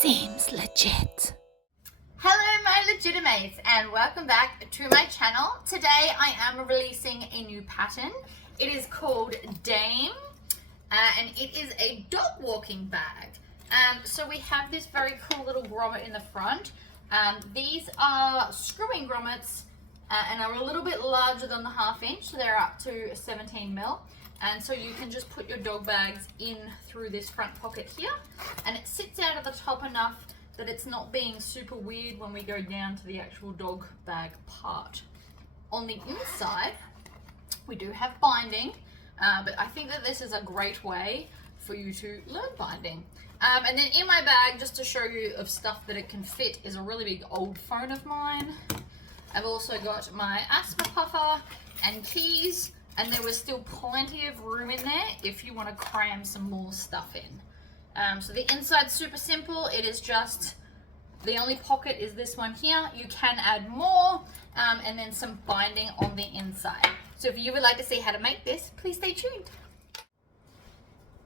seems legit. Hello my legitimates and welcome back to my channel. Today I am releasing a new pattern. It is called Dame and it is a dog walking bag. So we have this very cool little grommet in the front. These are screw-in grommets and are a little bit larger than the 1/2 inch, so they're up to 17 mil. And so you can just put your dog bags in through this front pocket here, and it sits out at the top enough that it's not being super weird when we go down to the actual dog bag part. On the inside, we do have binding, but I think that this is a great way for you to learn binding. And then in my bag, just to show you of stuff that it can fit, is a really big old phone of mine. I've also got my asthma puffer and keys, and there was still plenty of room in there if you want to cram some more stuff in. So the inside's super simple. It is just, the only pocket is this one here. You can add more, and then some binding on the inside. So if you would like to see how to make this, please stay tuned.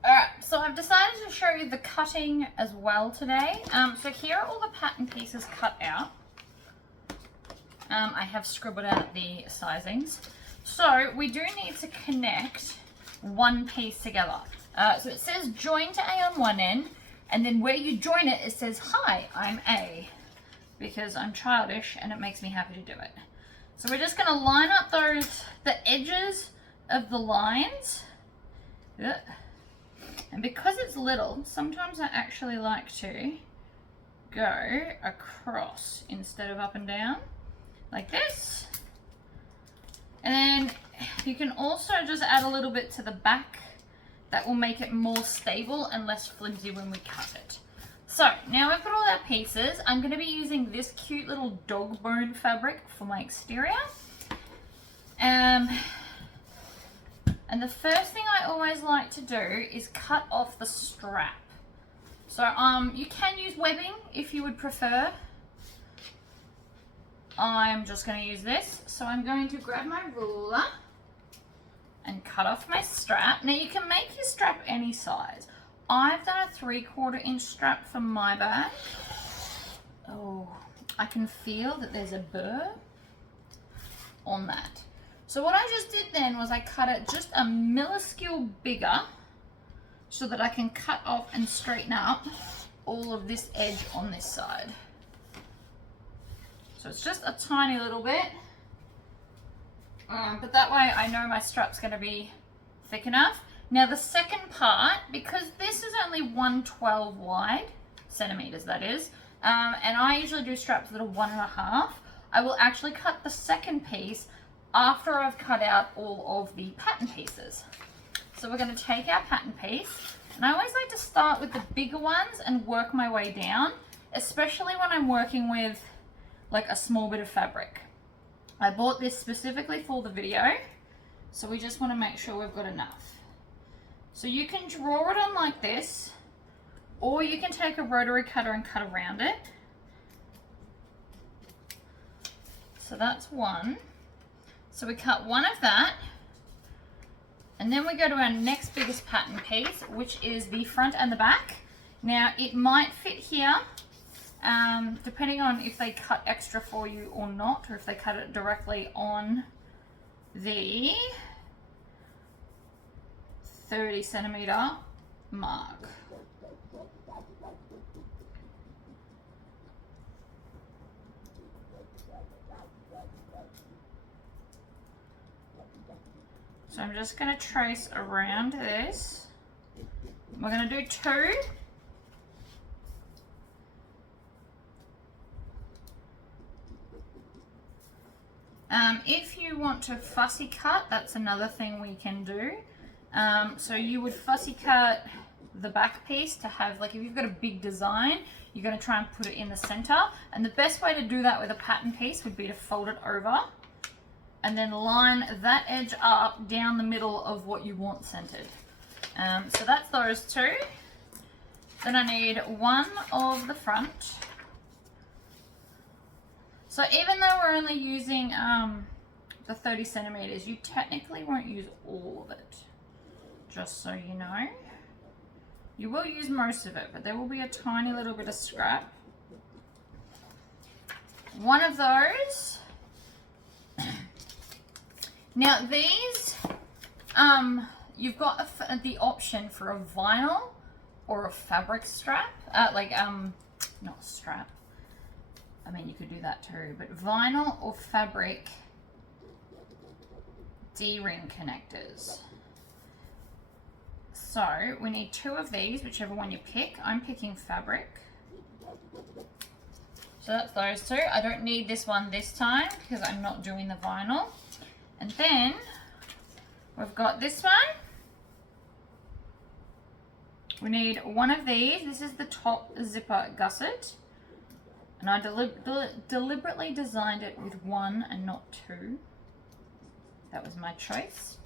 Alright, so I've decided to show you the cutting as well today. So here are all the pattern pieces cut out. I have scribbled out the sizings. So we do need to connect one piece together. So it says join to A on one end, and then where you join it, it says hi, I'm A, because I'm childish and it makes me happy to do it. So we're just going to line up the edges of the lines. And because it's little, sometimes I actually like to go across instead of up and down, like this. And then you can also just add a little bit to the back. That will make it more stable and less flimsy when we cut it. So now I've got all our pieces. I'm going to be using this cute little dog bone fabric for my exterior. And the first thing I always like to do is cut off the strap. So you can use webbing if you would prefer. I'm just going to use this. So I'm going to grab my ruler and cut off my strap. Now you can make your strap any size. I've done a 3/4 inch strap for my bag. Oh, I can feel that there's a burr on that. So what I just did then was I cut it just a milliscule bigger so that I can cut off and straighten up all of this edge on this side. So it's just a tiny little bit, but that way I know my strap's going to be thick enough. Now the second part, because this is only 112 wide, centimeters that is, and I usually do straps that are 1.5, I will actually cut the second piece after I've cut out all of the pattern pieces. So we're going to take our pattern piece, and I always like to start with the bigger ones and work my way down, especially when I'm working with like a small bit of fabric. I bought this specifically for the video, so we just want to make sure we've got enough. So you can draw it on like this, or you can take a rotary cutter and cut around it. So that's one. So we cut one of that, and then we go to our next biggest pattern piece, which is the front and the back. Now it might fit here, depending on if they cut extra for you or not, or if they cut it directly on the 30 centimeter mark. So I'm just going to trace around this. We're going to do 2. If you want to fussy cut, that's another thing we can do. So you would fussy cut the back piece to have, like if you've got a big design, you're going to try and put it in the center. And the best way to do that with a pattern piece would be to fold it over and then line that edge up down the middle of what you want centered. So that's those 2. Then I need one of the front. So even though we're only using the 30 centimeters, you technically won't use all of it, just so you know. You will use most of it, but there will be a tiny little bit of scrap. One of those. Now these, you've got the option for a vinyl or a fabric strap, not strap. I mean, you could do that too, but vinyl or fabric D-ring connectors. So we need 2 of these, whichever one you pick. I'm picking fabric. So that's those 2. I don't need this one this time because I'm not doing the vinyl. And then we've got this one. We need 1 of these. This is the top zipper gusset. And I deliberately designed it with 1 and not 2. That was my choice.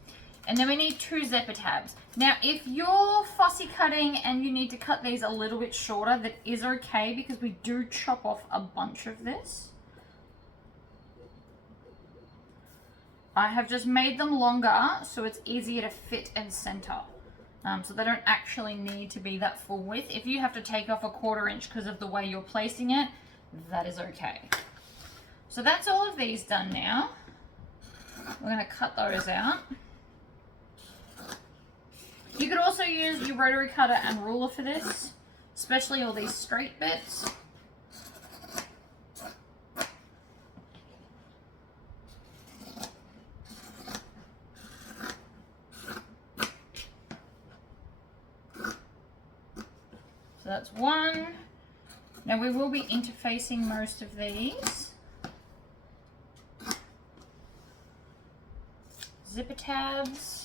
And then we need 2 zipper tabs. Now, if you're fussy cutting and you need to cut these a little bit shorter, that is okay because we do chop off a bunch of this. I have just made them longer so it's easier to fit and center. So they don't actually need to be that full width. If you have to take off a 1/4 inch because of the way you're placing it, that is okay. So that's all of these done now. We're going to cut those out. You could also use your rotary cutter and ruler for this, especially all these straight bits. So that's 1. Now we will be interfacing most of these. Zipper tabs.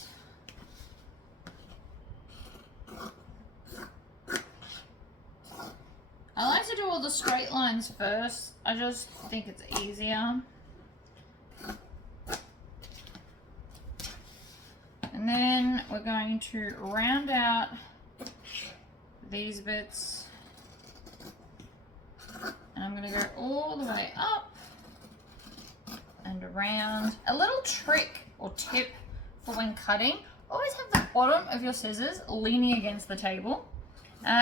I like to do all the straight lines first. I just think it's easier. And then we're going to round out these bits. And I'm going to go all the way up and around. A little trick or tip for when cutting, always have the bottom of your scissors leaning against the table.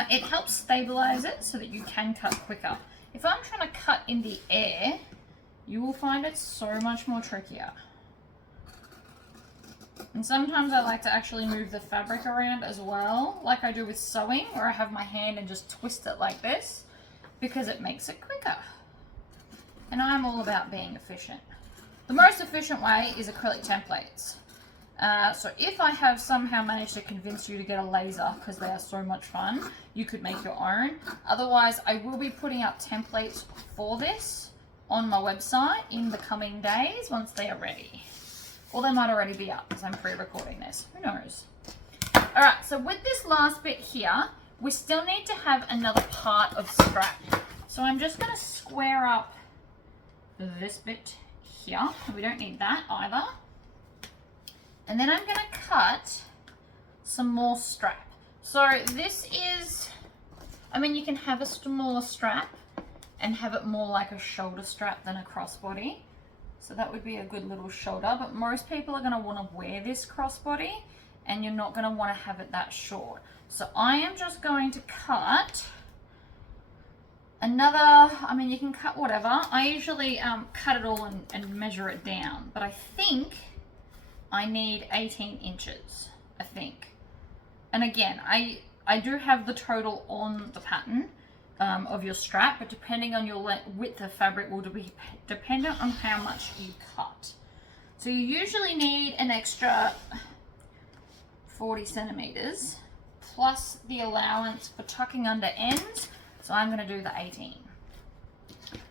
It helps stabilize it so that you can cut quicker. If I'm trying to cut in the air, you will find it so much more trickier. And sometimes I like to actually move the fabric around as well, like I do with sewing, where I have my hand and just twist it like this, because it makes it quicker. And I'm all about being efficient. The most efficient way is acrylic templates. So if I have somehow managed to convince you to get a laser, because they are so much fun, you could make your own. Otherwise, I will be putting up templates for this on my website in the coming days once they are ready. Or they might already be up because I'm pre-recording this. Who knows? All right, so with this last bit here, we still need to have another part of scrap. So I'm just going to square up this bit here. We don't need that either. And then I'm going to cut some more strap. So this is, I mean, you can have a smaller strap and have it more like a shoulder strap than a crossbody. So that would be a good little shoulder, but most people are going to want to wear this crossbody and you're not going to want to have it that short. So I am just going to cut another, I mean, you can cut whatever. I usually cut it all and measure it down, but I think I need 18 inches, I think. And again, I do have the total on the pattern of your strap, but depending on your width of fabric will be dependent on how much you cut. So you usually need an extra 40 centimeters plus the allowance for tucking under ends. So I'm going to do the 18.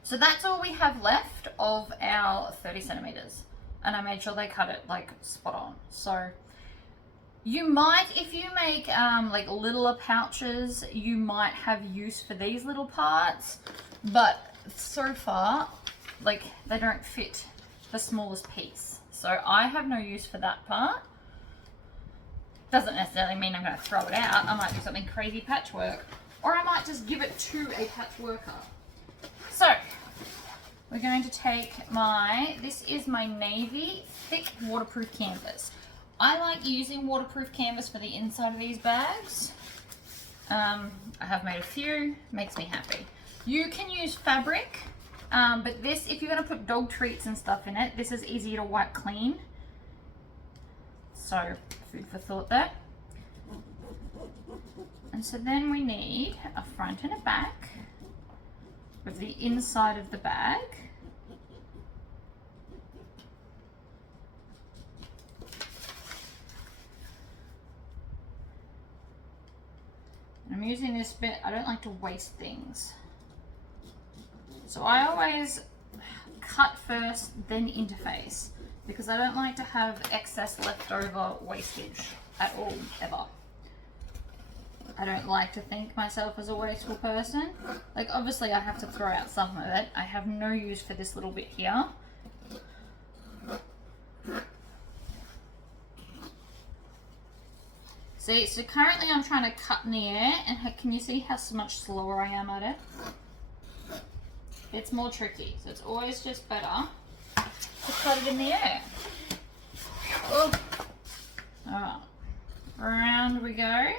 So that's all we have left of our 30 centimeters. And I made sure they cut it like spot on. So you might, if you make like littler pouches, you might have use for these little parts, but so far, like they don't fit the smallest piece. So I have no use for that part. Doesn't necessarily mean I'm going to throw it out. I might do something crazy patchwork, or I might just give it to a patchworker. So we're going to take this is my navy thick waterproof canvas. I like using waterproof canvas for the inside of these bags. I have made a few, makes me happy. You can use fabric, but this, if you're going to put dog treats and stuff in it, this is easier to wipe clean. So, food for thought there. And so then we need a front and a back with the inside of the bag. I'm using this bit, I don't like to waste things. So I always cut first, then interface, because I don't like to have excess leftover wastage at all, ever. I don't like to think myself as a wasteful person. Like, obviously I have to throw out some of it. I have no use for this little bit here. See, so currently I'm trying to cut in the air, and can you see how much slower I am at it? It's more tricky, so it's always just better to cut it in the air. Oh. Alright, round we go,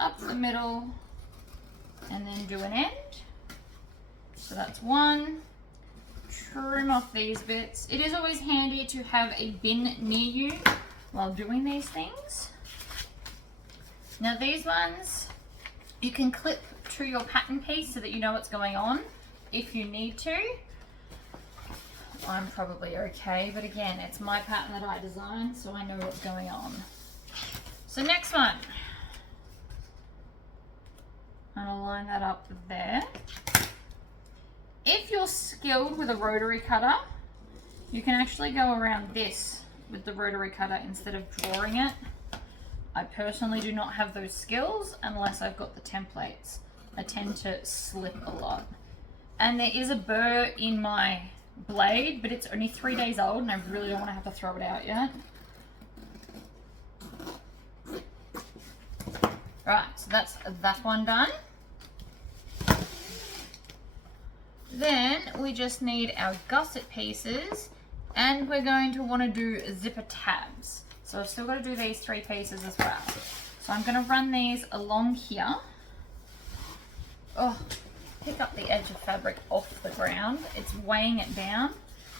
up the middle, and then do an end. So that's one. Trim off these bits. It is always handy to have a bin near you while doing these things. Now these ones, you can clip to your pattern piece so that you know what's going on if you need to. I'm probably okay, but again, it's my pattern that I designed, so I know what's going on. So next one, I'm gonna line that up there. If you're skilled with a rotary cutter, you can actually go around this with the rotary cutter instead of drawing it. I personally do not have those skills unless I've got the templates. I tend to slip a lot. And there is a burr in my blade, but it's only 3 days old and I really don't want to have to throw it out yet. Right, so that's that one done. Then we just need our gusset pieces, and we're going to want to do zipper tabs. So I've still got to do these 3 pieces as well. So I'm going to run these along here. Oh, pick up the edge of fabric off the ground. It's weighing it down,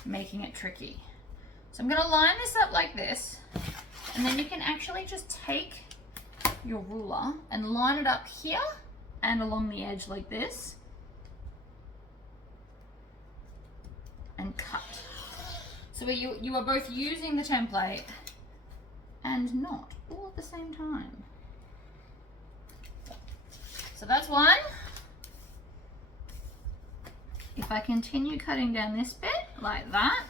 making it tricky. So I'm going to line this up like this, and then you can actually just take your ruler and line it up here and along the edge like this, and cut. So you are both using the template and not all at the same time. So that's one. If I continue cutting down this bit like that,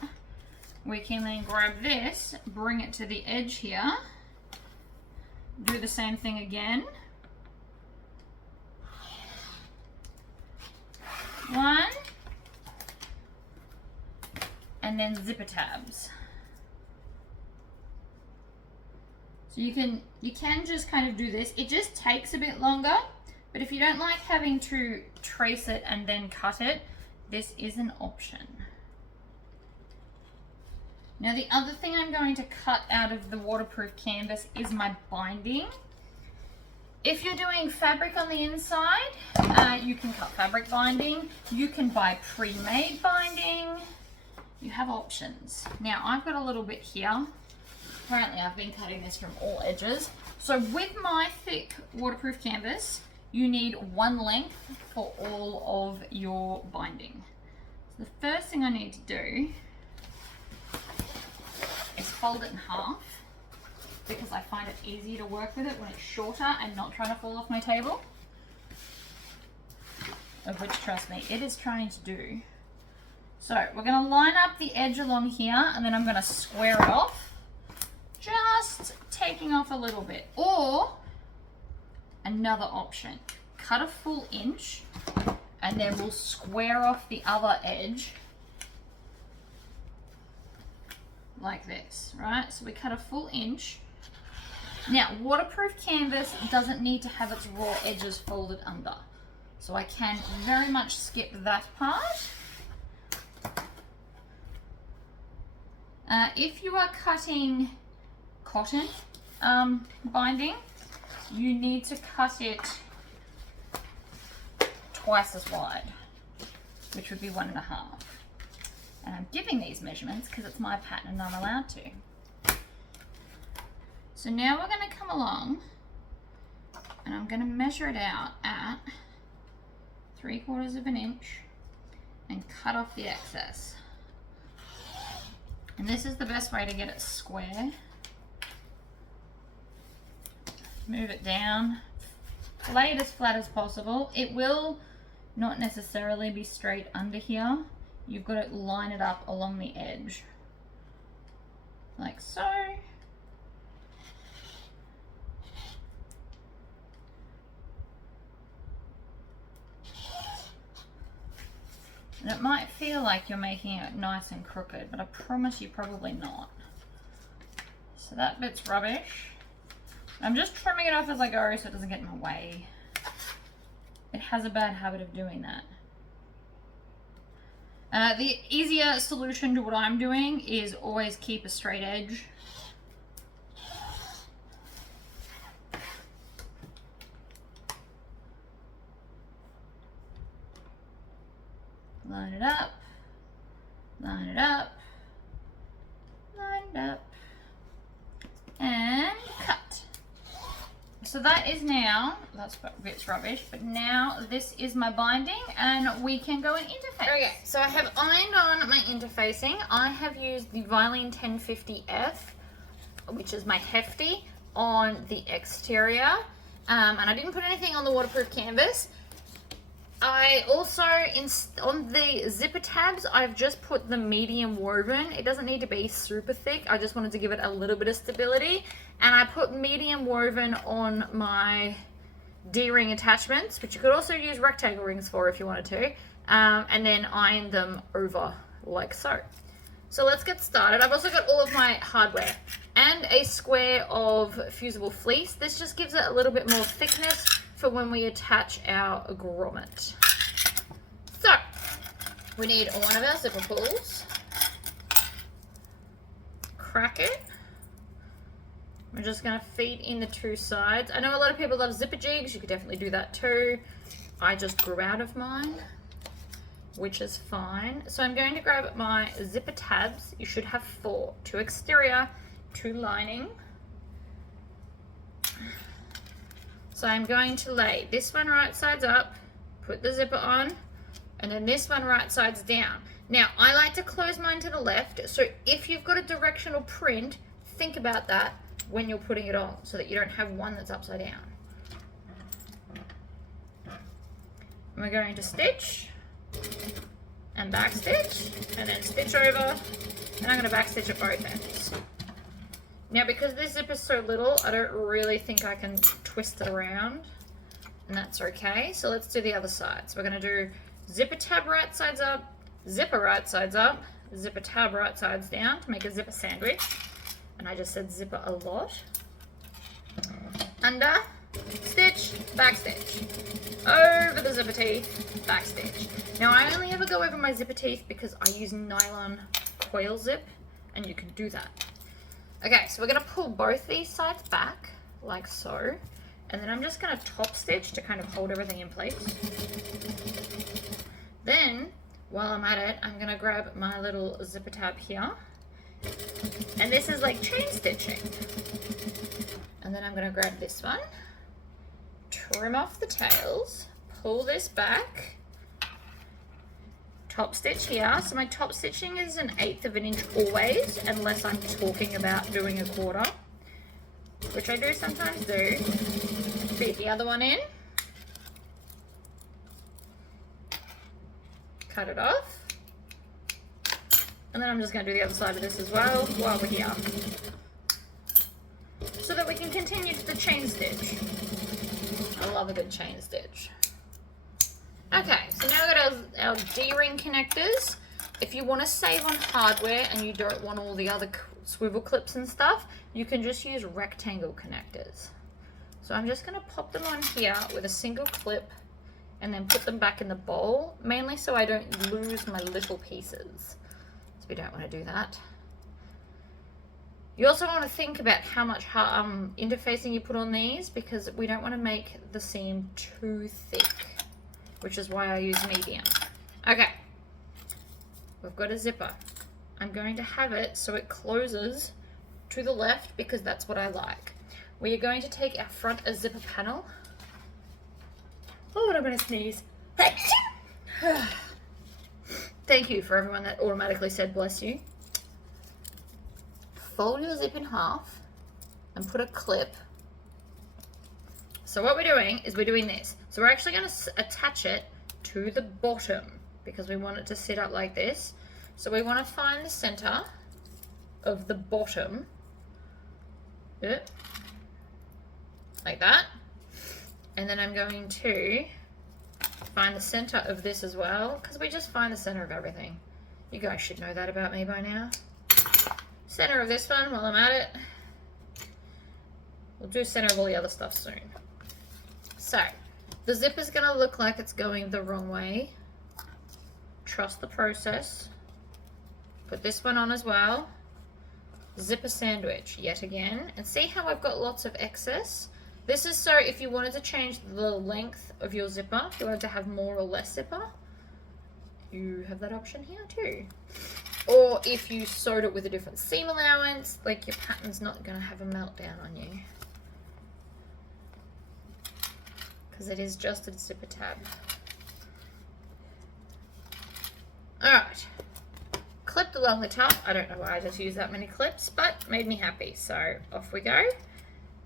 we can then grab this, bring it to the edge here, do the same thing again. One, and then zipper tabs. So you can just kind of do this. It just takes a bit longer, but if you don't like having to trace it and then cut it, this is an option. Now the other thing I'm going to cut out of the waterproof canvas is my binding. If you're doing fabric on the inside, you can cut fabric binding. You can buy pre-made binding. You have options. Now I've got a little bit here. Apparently I've been cutting this from all edges. So with my thick waterproof canvas, you need 1 length for all of your binding. So the first thing I need to do is fold it in half, because I find it easier to work with it when it's shorter and not trying to fall off my table. Of which, trust me, it is trying to do. So we're going to line up the edge along here, and then I'm going to square it off, just taking off a little bit. Or another option, cut a full inch, and then we'll square off the other edge like this, right? So we cut a full inch. Now, waterproof canvas doesn't need to have its raw edges folded under, so I can very much skip that part. If you are cutting cotton binding, you need to cut it twice as wide, which would be 1.5. And I'm giving these measurements because it's my pattern and I'm allowed to. So now we're going to come along and I'm going to measure it out at 3/4 of an inch and cut off the excess. And this is the best way to get it square. Move it down, lay it as flat as possible. It will not necessarily be straight under here. You've got to line it up along the edge, like so. And it might feel like you're making it nice and crooked, but I promise you probably not. So that bit's rubbish. I'm just trimming it off as I go so it doesn't get in my way. It has a bad habit of doing that. The easier solution to what I'm doing is always keep a straight edge. Line it up, line it up, line it up, and cut. So that is now, that's a bit rubbish, but now this is my binding and we can go and interface. Okay, so I have ironed on my interfacing. I have used the Vilene 1050F, which is my hefty, on the exterior. And I didn't put anything on the waterproof canvas. I also, on the zipper tabs, I've just put the medium woven. It doesn't need to be super thick. I just wanted to give it a little bit of stability. And I put medium woven on my D-ring attachments, which you could also use rectangle rings for if you wanted to. And then iron them over like so. So let's get started. I've also got all of my hardware and a square of fusible fleece. This just gives it a little bit more thickness for when we attach our grommet. So we need one of our zipper pulls, crack it. We're just going to feed in the two sides. I know a lot of people love zipper jigs. You could definitely do that too. I just grew out of mine, which is fine. So I'm going to grab my zipper tabs. You should have 4, 2 exterior, 2 lining. So I'm going to lay this one right sides up, put the zipper on, and then this one right sides down. Now, I like to close mine to the left, so if you've got a directional print, think about that when you're putting it on, so that you don't have one that's upside down. And we're going to stitch, and back stitch, and then stitch over, and I'm going to back stitch at both ends. Now, because this zip is so little, I don't really think I can twist it around, and that's okay. So let's do the other side. So we're going to do zipper tab right sides up, zipper right sides up, zipper tab right sides down to make a zipper sandwich. And I just said zipper a lot. Under, stitch, back stitch. Over the zipper teeth, back stitch. Now, I only ever go over my zipper teeth because I use nylon coil zip, and you can do that. Okay, so we're going to pull both these sides back, like so, and then I'm just going to top stitch to kind of hold everything in place. Then, while I'm at it, I'm going to grab my little zipper tab here, and this is like chain stitching. And then I'm going to grab this one, trim off the tails, pull this back, top stitch here. So my top stitching is 1/8 of an inch always, unless I'm talking about doing a quarter, which I do sometimes do. Feed the other one in, cut it off, and then I'm just going to do the other side of this as well while we're here, so that we can continue to the chain stitch. I love a good chain stitch. Okay, so now we've got our D-ring connectors. If you want to save on hardware and you don't want all the other swivel clips and stuff, you can just use rectangle connectors. So I'm just going to pop them on here with a single clip and then put them back in the bowl, mainly so I don't lose my little pieces. So we don't want to do that. You also want to think about how much interfacing you put on these, because we don't want to make the seam too thick, which is why I use medium. Okay, we've got a zipper. I'm going to have it so it closes to the left because that's what I like. We are going to take our front zipper panel. Oh, and I'm going to sneeze. Thank you for everyone that automatically said bless you. Fold your zip in half and put a clip. So what we're doing is we're doing this. So we're actually going to attach it to the bottom because we want it to sit up like this. So we want to find the center of the bottom, like that. And then I'm going to find the center of this as well, because we just find the center of everything. You guys should know that about me by now. Center of this one while I'm at it. We'll do center of all the other stuff soon. So the zip is going to look like it's going the wrong way. Trust the process. Put this one on as well. Zipper sandwich yet again, and see how I've got lots of excess. This is so if you wanted to change the length of your zipper, if you wanted to have more or less zipper, you have that option here too. Or if you sewed it with a different seam allowance, like your pattern's not going to have a meltdown on you. Because it is just a zipper tab. Alright. Clipped along the top. I don't know why I just used that many clips, but made me happy. So off we go.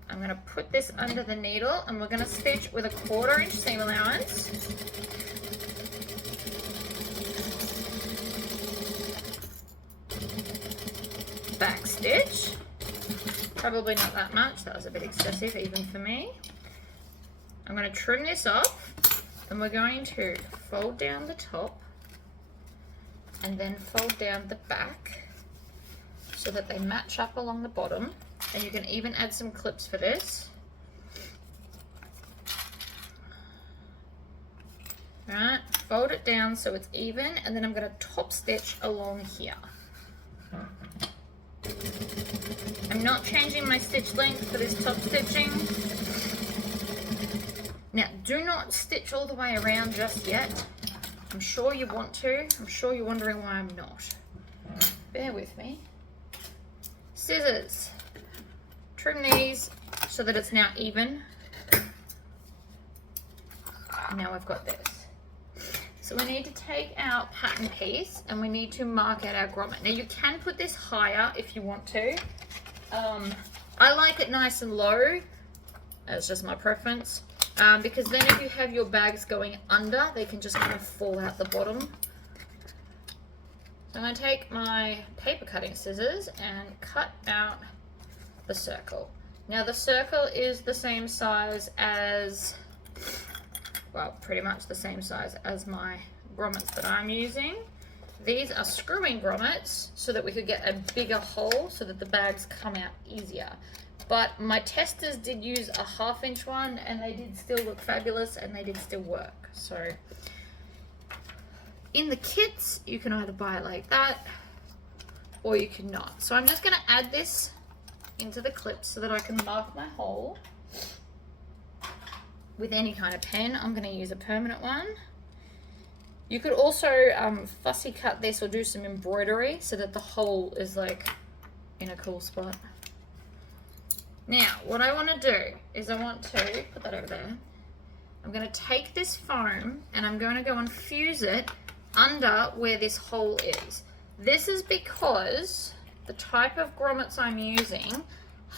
I'm going to put this under the needle and we're going to stitch with a 1/4 inch seam allowance. Back stitch. Probably not that much, that was a bit excessive even for me. I'm going to trim this off and we're going to fold down the top and then fold down the back so that they match up along the bottom, and you can even add some clips for this. Alright, fold it down so it's even, and then I'm going to top stitch along here. I'm not changing my stitch length for this top stitching. Now, do not stitch all the way around just yet. I'm sure you want to. I'm sure you're wondering why I'm not. Bear with me. Scissors. Trim these so that it's now even. Now I've got this. So we need to take our pattern piece and we need to mark out our grommet. Now you can put this higher if you want to. I like it nice and low. That's just my preference. Because then if you have your bags going under, they can just kind of fall out the bottom. So I'm going to take my paper cutting scissors and cut out the circle. Now the circle is the same size as, well, pretty much the same size as my grommets that I'm using. These are screw-in grommets so that we could get a bigger hole so that the bags come out easier. But my testers did use a 1/2 inch one and they did still look fabulous and they did still work. So in the kits, you can either buy it like that or you can not. So I'm just going to add this into the clip so that I can mark my hole with any kind of pen. I'm going to use a permanent one. You could also fussy cut this or do some embroidery so that the hole is like in a cool spot. Now, what I want to do is I want to put that over there. I'm going to take this foam and I'm going to go and fuse it under where this hole is. This is because the type of grommets I'm using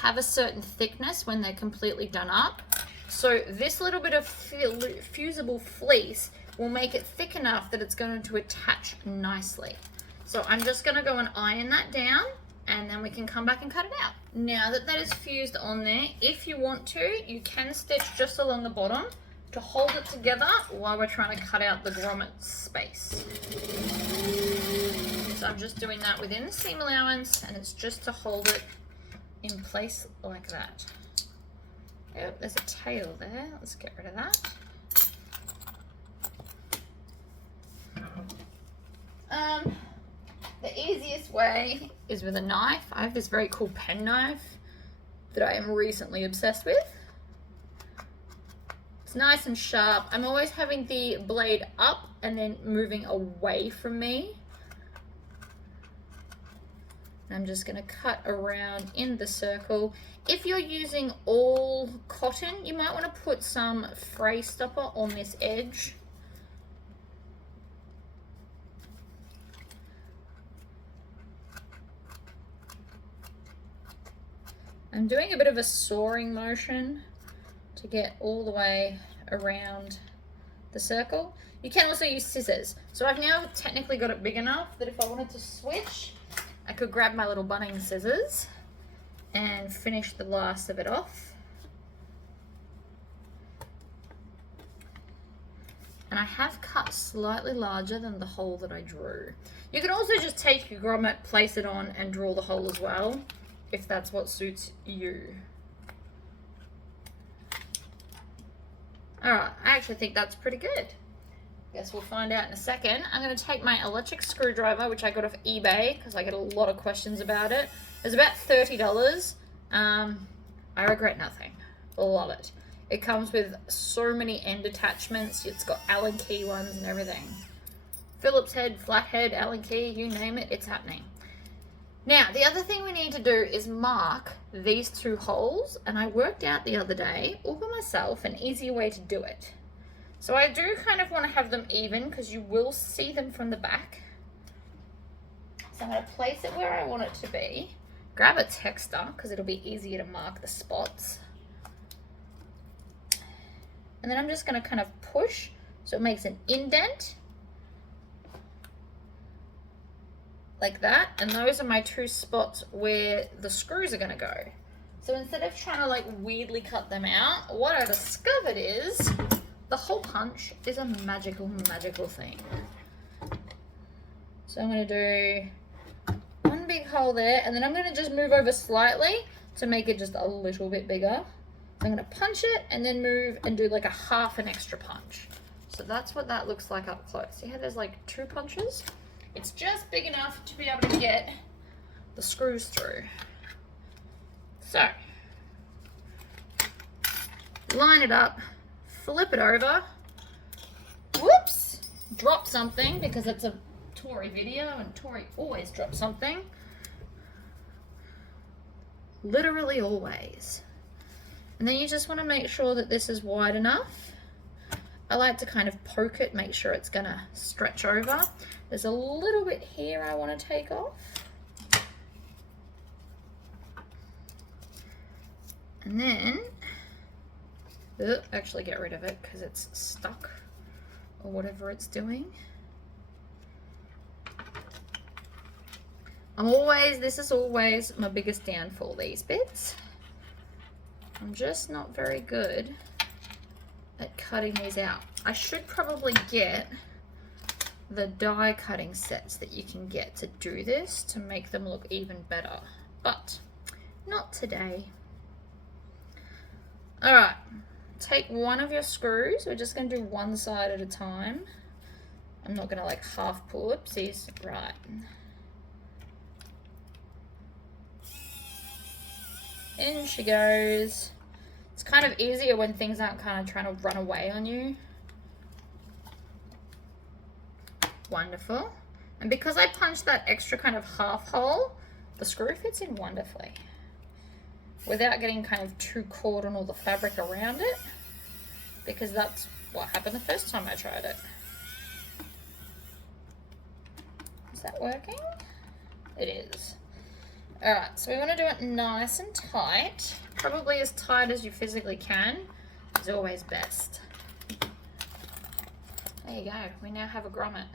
have a certain thickness when they're completely done up. So this little bit of fusible fleece will make it thick enough that it's going to attach nicely. So I'm just going to go and iron that down and then we can come back and cut it out. Now that that is fused on there, if you want to, you can stitch just along the bottom to hold it together while we're trying to cut out the grommet space. So I'm just doing that within the seam allowance and it's just to hold it in place like that. Yep, there's a tail there. Let's get rid of that. The easiest way is with a knife. I have this very cool pen knife that I am recently obsessed with. It's nice and sharp. I'm always having the blade up and then moving away from me. I'm just going to cut around in the circle. If you're using all cotton, you might want to put some fray stopper on this edge. I'm doing a bit of a sawing motion to get all the way around the circle. You can also use scissors. So I've now technically got it big enough that if I wanted to switch, I could grab my little bunning scissors and finish the last of it off. And I have cut slightly larger than the hole that I drew. You can also just take your grommet, place it on, and draw the hole as well, if that's what suits you. All right, I actually think that's pretty good. Guess we'll find out in a second. I'm going to take my electric screwdriver, which I got off eBay because I get a lot of questions about it. It's about $30. I regret nothing. Love it. It comes with so many end attachments. It's got Allen key ones and everything. Phillips head, flathead, Allen key, you name it, it's happening. Now, the other thing we need to do is mark these two holes, and I worked out the other day, all by myself, an easier way to do it. So I do kind of want to have them even because you will see them from the back. So I'm going to place it where I want it to be. Grab a texter because it'll be easier to mark the spots. And then I'm just going to kind of push so it makes an indent. Like that. And those are my two spots where the screws are going to go. So instead of trying to like weirdly cut them out, what I discovered is the hole punch is a magical, magical thing. So I'm going to do one big hole there, and then I'm going to just move over slightly to make it just a little bit bigger. So I'm going to punch it and then move and do like a half an extra punch. So that's what that looks like up close. See how there's like two punches? It's just big enough to be able to get the screws through. So line it up. Flip it over. Whoops! Drop something because it's a Tori video and Tori always drops something. Literally always. And then you just want to make sure that this is wide enough. I like to kind of poke it, make sure it's going to stretch over. There's a little bit here I want to take off. And then actually get rid of it because it's stuck or whatever it's doing. This is always my biggest downfall, these bits. I'm just not very good at cutting these out. I should probably get the die cutting sets that you can get to do this to make them look even better, but not today. All right. Take one of your screws. We're just going to do one side at a time. I'm not going to like half pull. Oopsies. Right. In she goes. It's kind of easier when things aren't kind of trying to run away on you. Wonderful. And because I punched that extra kind of half hole, the screw fits in wonderfully without getting kind of too caught on all the fabric around it, because that's what happened the first time I tried it. Is that working? It is. All right, so we want to do it nice and tight, probably as tight as you physically can. Is always best. There you go, we now have a grommet.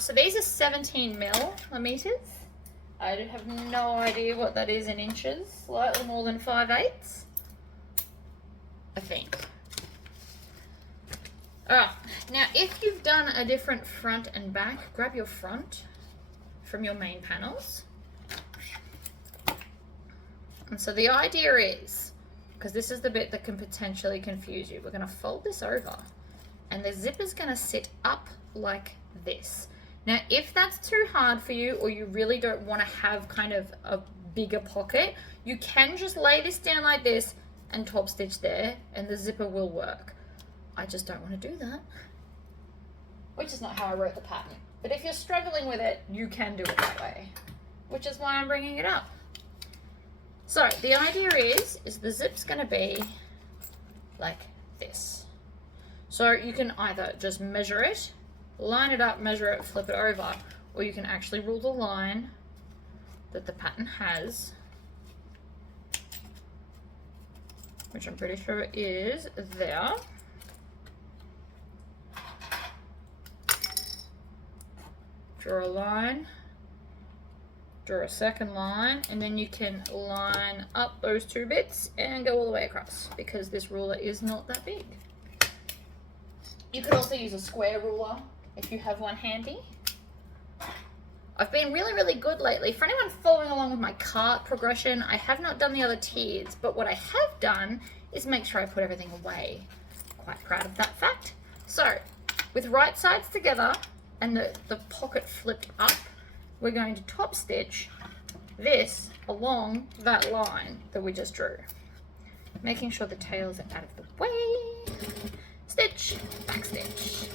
So these are 17 millimeters. I have no idea what that is in inches, slightly more than 5/8, I think. All right, now if you've done a different front and back, grab your front from your main panels. And so the idea is, because this is the bit that can potentially confuse you, we're going to fold this over and the zipper's going to sit up like this. Now, if that's too hard for you, or you really don't want to have kind of a bigger pocket, you can just lay this down like this and top stitch there, and the zipper will work. I just don't want to do that, which is not how I wrote the pattern. But if you're struggling with it, you can do it that way, which is why I'm bringing it up. So the idea is the zip's going to be like this. So you can either just measure it, line it up, measure it, flip it over, or you can actually rule the line that the pattern has, which I'm pretty sure is there. Draw a line, draw a second line, and then you can line up those two bits and go all the way across, because this ruler is not that big. You could also use a square ruler if you have one handy. I've been really good lately. For anyone following along with my cart progression, I have not done the other tiers, but what I have done is make sure I put everything away. Quite proud of that fact. So, with right sides together and the pocket flipped up, we're going to top stitch this along that line that we just drew. Making sure the tails are out of the way. Stitch, back stitch.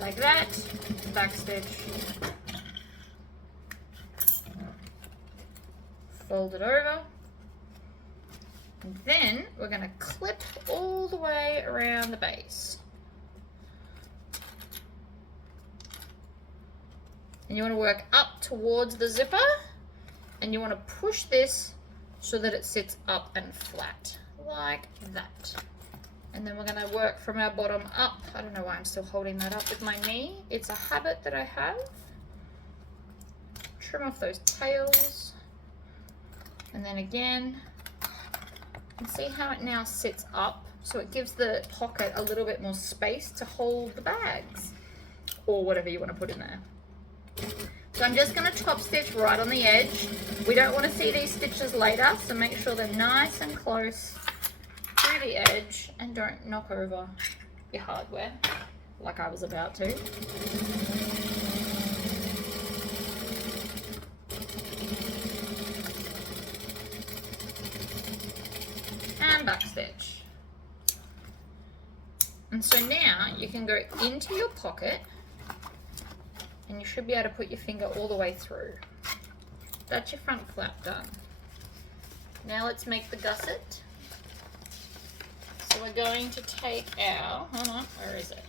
Like that, back stitch, fold it over, and then we're going to clip all the way around the base. And you want to work up towards the zipper, and you want to push this so that it sits up and flat, like that. And then we're going to work from our bottom up. I don't know why I'm still holding that up with my knee. It's a habit that I have. Trim off those tails. And then again, and see how it now sits up. So it gives the pocket a little bit more space to hold the bags or whatever you want to put in there. So I'm just going to top stitch right on the edge. We don't want to see these stitches later, so make sure they're nice and close to the edge, and don't knock over your hardware like I was about to. And back stitch. And so now you can go into your pocket, and you should be able to put your finger all the way through. That's your front flap done. Now let's make the gusset. So we're going to take our, hold on, where is it?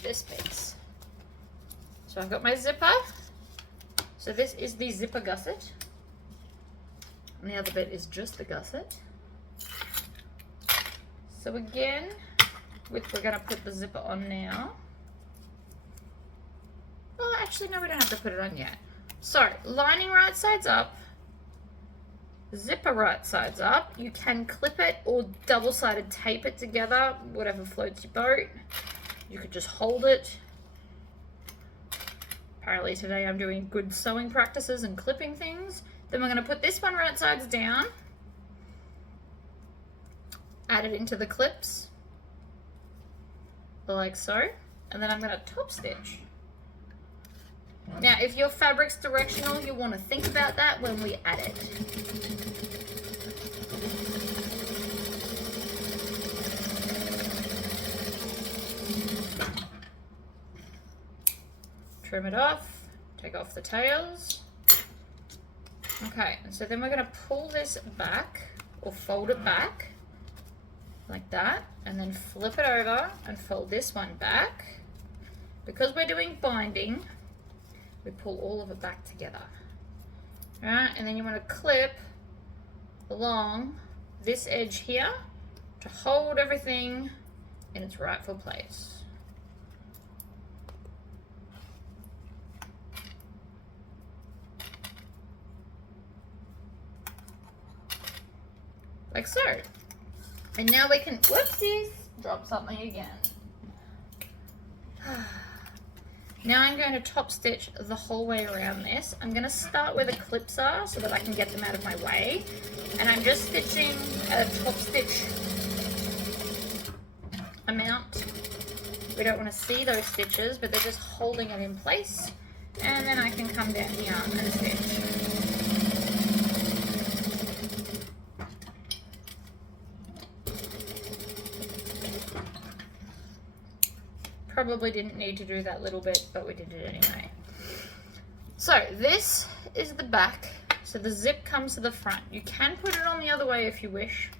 This piece. So I've got my zipper. So this is the zipper gusset. And the other bit is just the gusset. So again, we're going to put the zipper on now. Well, actually, no, we don't have to put it on yet. So, lining right sides up, zipper right sides up. You can clip it or double-sided tape it together, whatever floats your boat. You could just hold it. Apparently today I'm doing good sewing practices and clipping things. Then we're going to put this one right sides down. Add it into the clips, like so. And then I'm going to top stitch. Now, if your fabric's directional, you want to think about that when we add it. Trim it off, take off the tails. Okay, and so then we're going to pull this back, or fold it back, like that, and then flip it over and fold this one back. Because we're doing binding, we pull all of it back together. Alright, and then you want to clip along this edge here to hold everything in its rightful place. Like so. And now we can, whoopsies, drop something again. Now I'm going to top stitch the whole way around this. I'm going to start where the clips are so that I can get them out of my way. And I'm just stitching a top stitch amount. We don't want to see those stitches, but they're just holding it in place. And then I can come down here and stitch. Probably didn't need to do that little bit, but we did it anyway. So this is the back. So the zip comes to the front. You can put it on the other way if you wish.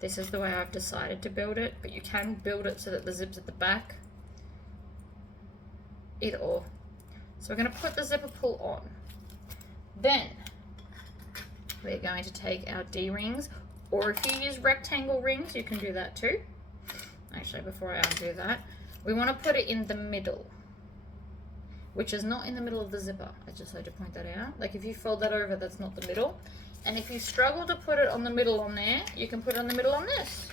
This is the way I've decided to build it, but you can build it so that the zip's at the back. Either or. So we're going to put the zipper pull on. Then we're going to take our D-rings, or if you use rectangle rings, you can do that too. Actually, before I undo that, we want to put it in the middle, which is not in the middle of the zipper. I just had to point that out. Like if you fold that over, that's not the middle. And if you struggle to put it on the middle on there, you can put it on the middle on this.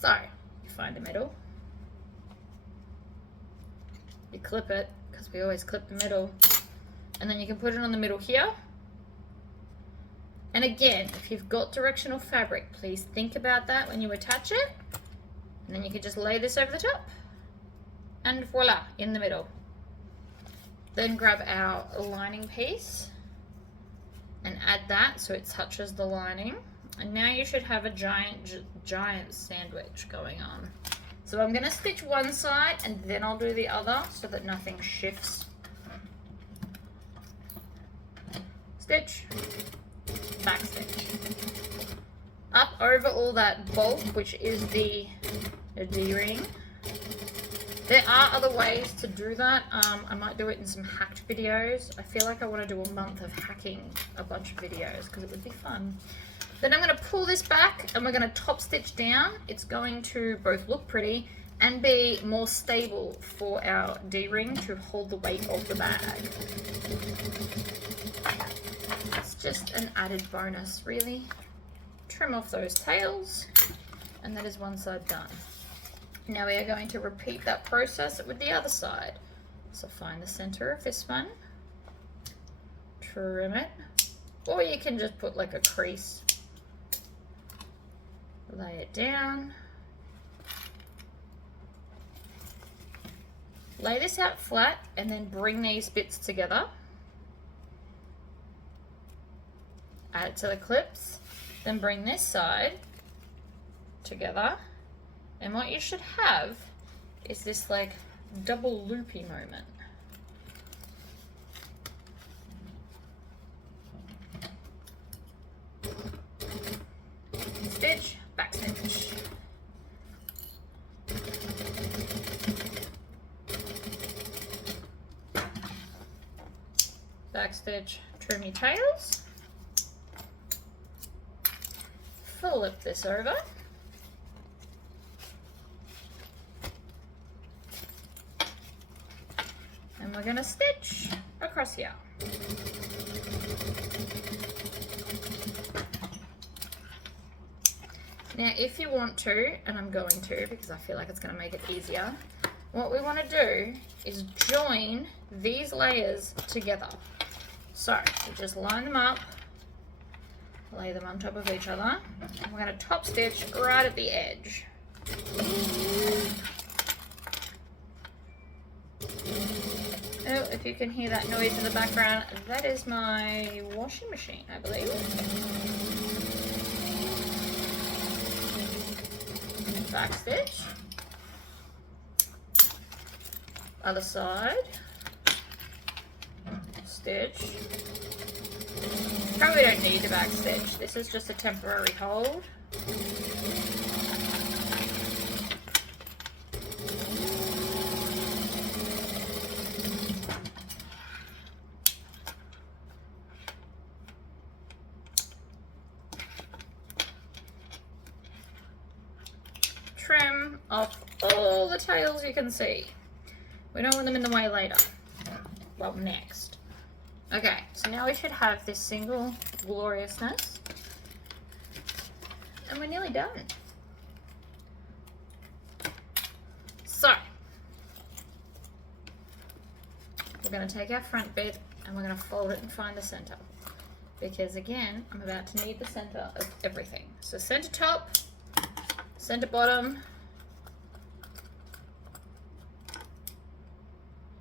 So you find the middle, you clip it, because we always clip the middle, and then you can put it on the middle here. And again, if you've got directional fabric, please think about that when you attach it. And then you can just lay this over the top. And voila, in the middle. Then grab our lining piece and add that so it touches the lining. And now you should have a giant sandwich going on. So I'm going to stitch one side and then I'll do the other so that nothing shifts. Stitch. Back stitch. Up over all that bulk, which is the D-ring. There are other ways to do that. I might do it in some hacked videos. I feel like I want to do a month of hacking a bunch of videos because it would be fun. Then I'm going to pull this back and we're going to top stitch down. It's going to both look pretty and be more stable for our D-ring to hold the weight of the bag. It's just an added bonus, really. Trim off those tails, and that is one side done. Now we are going to repeat that process with the other side. So find the center of this one, trim it, or you can just put like a crease, lay it down, lay this out flat, and then bring these bits together. Add it to the clips, then bring this side together, and what you should have is this like double loopy moment. Stitch, back stitch. Back stitch, trim your tails. Flip this over. And we're going to stitch across here. Now if you want to, and I'm going to because I feel like it's going to make it easier, what we want to do is join these layers together. So we just line them up, lay them on top of each other, and we're going to top stitch right at the edge. Oh, if you can hear that noise in the background, that is my washing machine, I believe. Back stitch. Other side. Stitch. Probably don't need a back stitch. This is just a temporary hold. Trim off all the tails you can see. We don't want them in the way later. Well, next. Okay, so now we should have this single gloriousness. And we're nearly done. So, going to take our front bit and we're going to fold it and find the center. Because again, I'm about to need the center of everything. So center top, center bottom.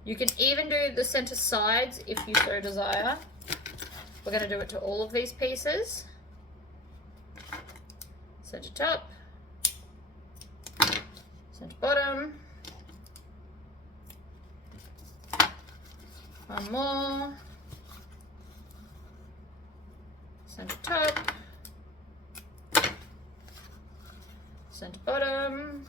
You can even do the center sides if you so desire. We're going to do it to all of these pieces. Center top, center bottom. One more. Center top, center bottom,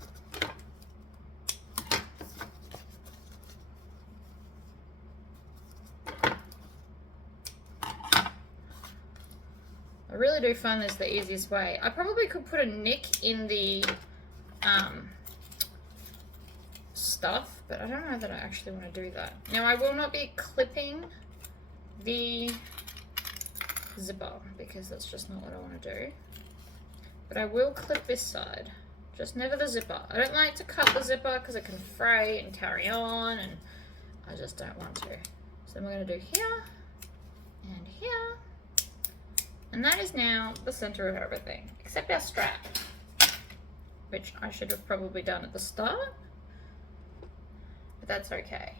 I really do find this the easiest way. I probably could put a nick in the stuff, but I don't know that I actually want to do that. Now I will not be clipping the zipper because that's just not what I want to do, but I will clip this side, just never the zipper. I don't like to cut the zipper because it can fray and carry on, and I just don't want to. So then we're going to do here and here, and that is now the center of everything except our strap, which I should have probably done at the start, but that's okay.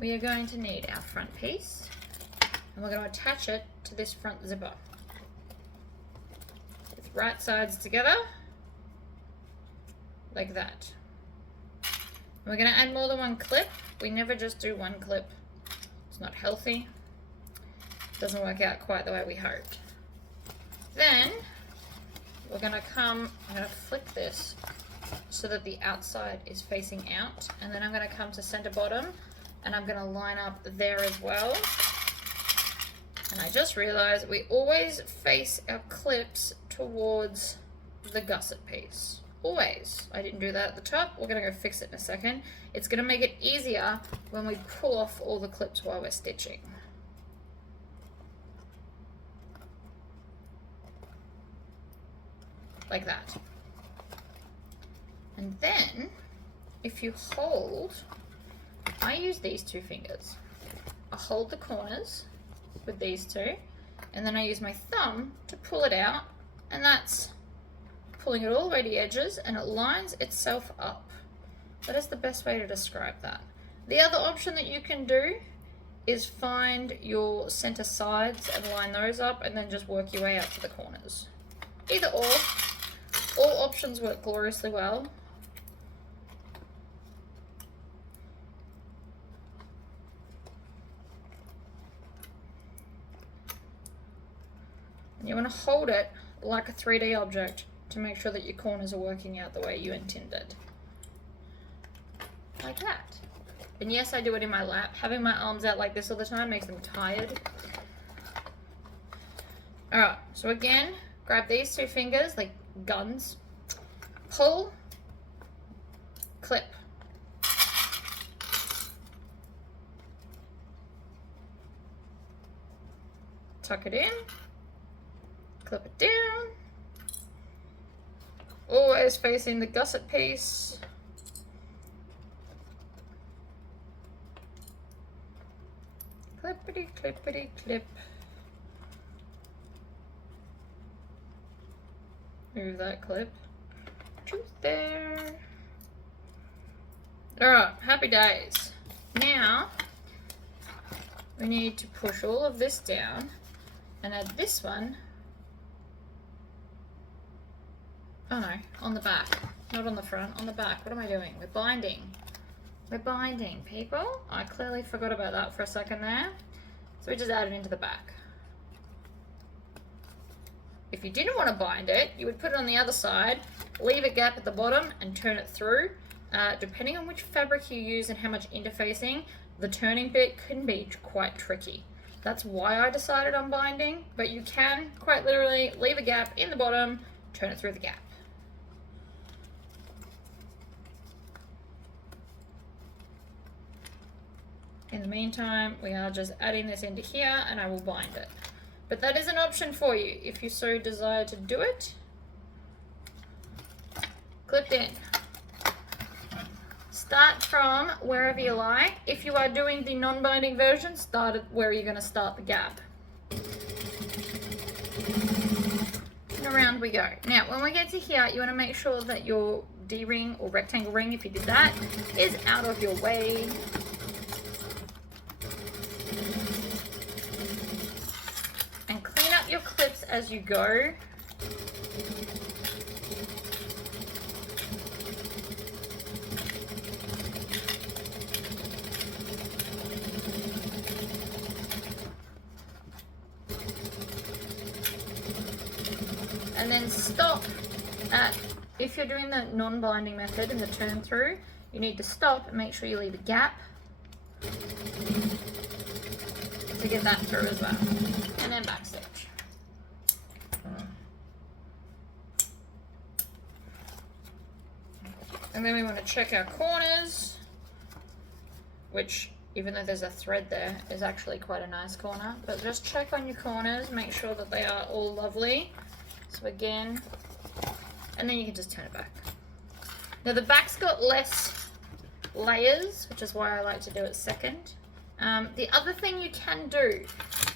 We are going to need our front piece, and we're going to attach it to this front zipper with right sides together like that. We're going to add more than one clip. We never just do one clip. It's not healthy. It doesn't work out quite the way we hoped. Then we're going to I'm going to flip this so that the outside is facing out, and then I'm going to come to center bottom, and I'm going to line up there as well. And I just realized we always face our clips towards the gusset piece. Always. I didn't do that at the top. We're going to go fix it in a second. It's going to make it easier when we pull off all the clips while we're stitching. Like that. And then, if you hold, I use these two fingers. I hold the corners with these two, and then I use my thumb to pull it out, and that's pulling it all the way to the edges, and it lines itself up. That is the best way to describe that. The other option that you can do is find your center sides and line those up, and then just work your way out to the corners. Either or. All options work gloriously well. You want to hold it like a 3D object to make sure that your corners are working out the way you intended. Like that. And yes, I do it in my lap. Having my arms out like this all the time makes them tired. Alright, so again, grab these two fingers like guns. Pull. Clip. Tuck it in. Clip it down. Always facing the gusset piece. Clippity, clippity, clip. Move that clip to there. Alright, happy days. Now, we need to push all of this down and add this one. Oh no, on the back, not on the front, on the back. What am I doing? We're binding. We're binding, people. I clearly forgot about that for a second there. So we just add it into the back. If you didn't want to bind it, you would put it on the other side, leave a gap at the bottom and turn it through. Depending on which fabric you use and how much interfacing, the turning bit can be quite tricky. That's why I decided on binding, but you can quite literally leave a gap in the bottom, turn it through the gap. In the meantime, we are just adding this into here and I will bind it. But that is an option for you if you so desire to do it. Clipped in. start from wherever you like. If you are doing the non-binding version, start at where you're going to start the gap. And around we go. Now, when we get to here, you want to make sure that your D-ring or rectangle ring, if you did that, is out of your way. And clean up your clips as you go. And then stop at, if you're doing the non-binding method and the turn through, you need to stop and make sure you leave a gap to get that through as well. And then backstitch. And then we want to check our corners, which, even though there's a thread there, is actually quite a nice corner. But just check on your corners, make sure that they are all lovely. So again, and then you can just turn it back. Now the back's got less layers, which is why I like to do it second. The other thing you can do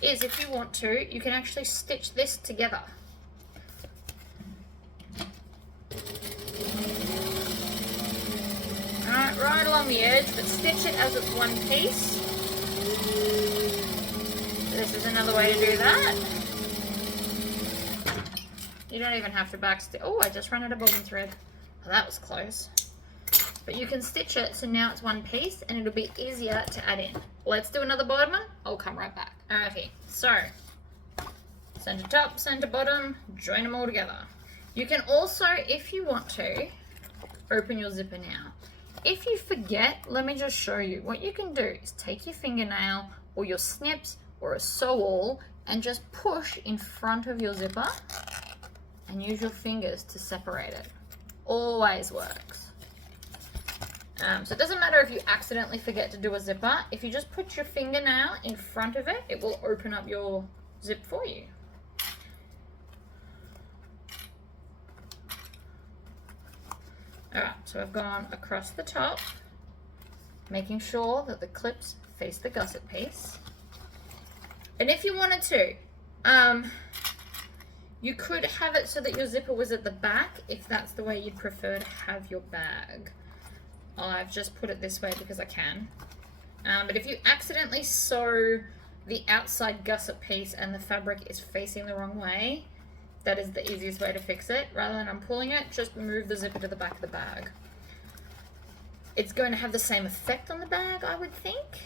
is, if you want to, you can actually stitch this together. Alright, right along the edge, but stitch it as it's one piece. This is another way to do that. You don't even have to backstitch. Oh, I just ran out of bobbin thread. Oh, that was close. But you can stitch it so now it's one piece and it'll be easier to add in. Let's do another bottom one. I'll come right back. Alrighty, so center top, center bottom, join them all together. You can also, if you want to, open your zipper now. If you forget, let me just show you. What you can do is take your fingernail or your snips or a sew-all and just push in front of your zipper and use your fingers to separate it. Always works. So it doesn't matter if you accidentally forget to do a zipper. If you just put your fingernail in front of it, it will open up your zip for you. Alright, so I've gone across the top, making sure that the clips face the gusset piece. And if you wanted to, you could have it so that your zipper was at the back, if that's the way you'd prefer to have your bag. I've just put it this way because I can. But if you accidentally sew the outside gusset piece and the fabric is facing the wrong way, that is the easiest way to fix it. Rather than unpulling it, just move the zipper to the back of the bag. It's going to have the same effect on the bag, I would think.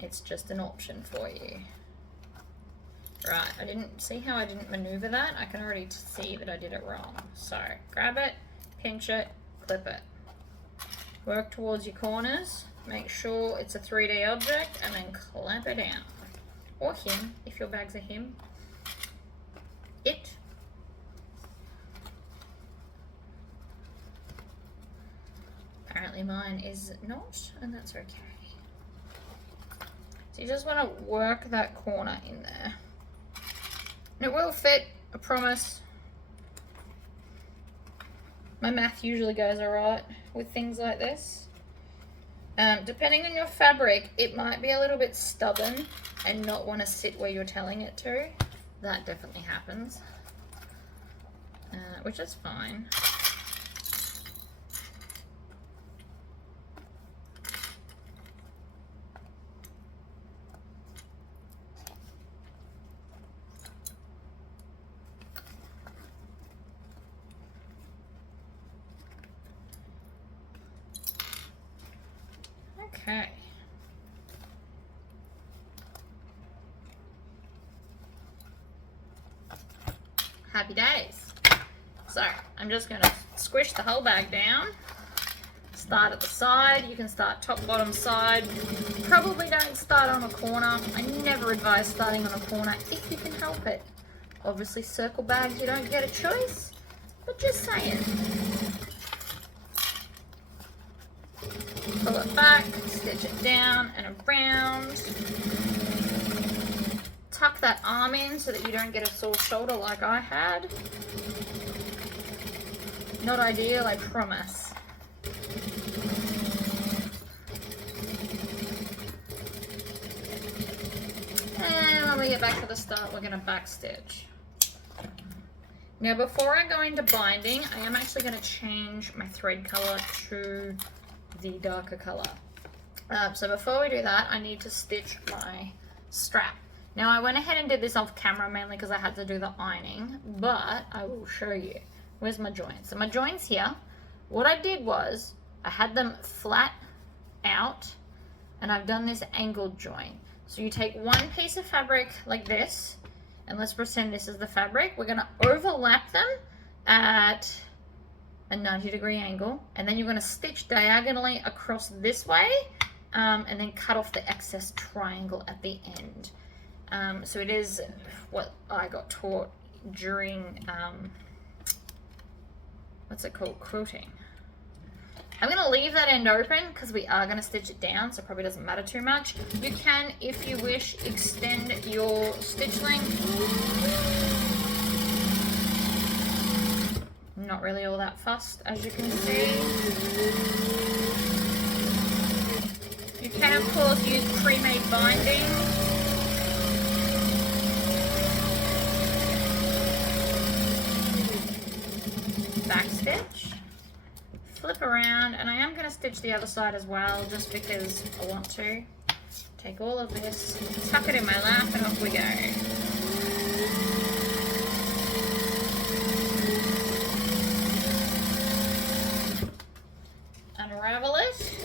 It's just an option for you. Right, I didn't see how I didn't maneuver that. I can already see that I did it wrong. So grab it, pinch it, clip it. Work towards your corners. Make sure it's a 3D object and then clamp it down. Or him, if your bag's a him. It. Apparently mine is not, and that's okay. So you just want to work that corner in there. And it will fit, I promise. My math usually goes alright with things like this. Depending on your fabric, it might be a little bit stubborn and not want to sit where you're telling it to. That definitely happens, which is fine. Okay. Happy days. So I'm just going to squish the whole bag down. Start at the side. You can start top, bottom, side. Probably don't start on a corner. I never advise starting on a corner if you can help it. Obviously circle bags, you don't get a choice, but just saying. Pull it back, stitch it down and around. Tuck that arm in so that you don't get a sore shoulder like I had. Not ideal, I promise. And when we get back to the start, we're going to back stitch. Now before I go into binding, I am actually going to change my thread color to the darker color. So before we do that, I need to stitch my strap. Now I went ahead and did this off camera mainly because I had to do the ironing, but I will show you. Where's my joints? So my joints here, what I did was I had them flat out and I've done this angled joint. So you take one piece of fabric like this, and let's pretend this is the fabric. We're gonna overlap them at a 90-degree angle, and then you're gonna stitch diagonally across this way, and then cut off the excess triangle at the end. So it is what I got taught during, what's it called, quilting. I'm going to leave that end open because we are going to stitch it down, so it probably doesn't matter too much. You can, if you wish, extend your stitch length. Not really all that fussed, as you can see. You can, of course, use pre-made binding. Back stitch. Flip around, and I am going to stitch the other side as well, just because I want to. Take all of this, tuck it in my lap, and off we go. Unravel it.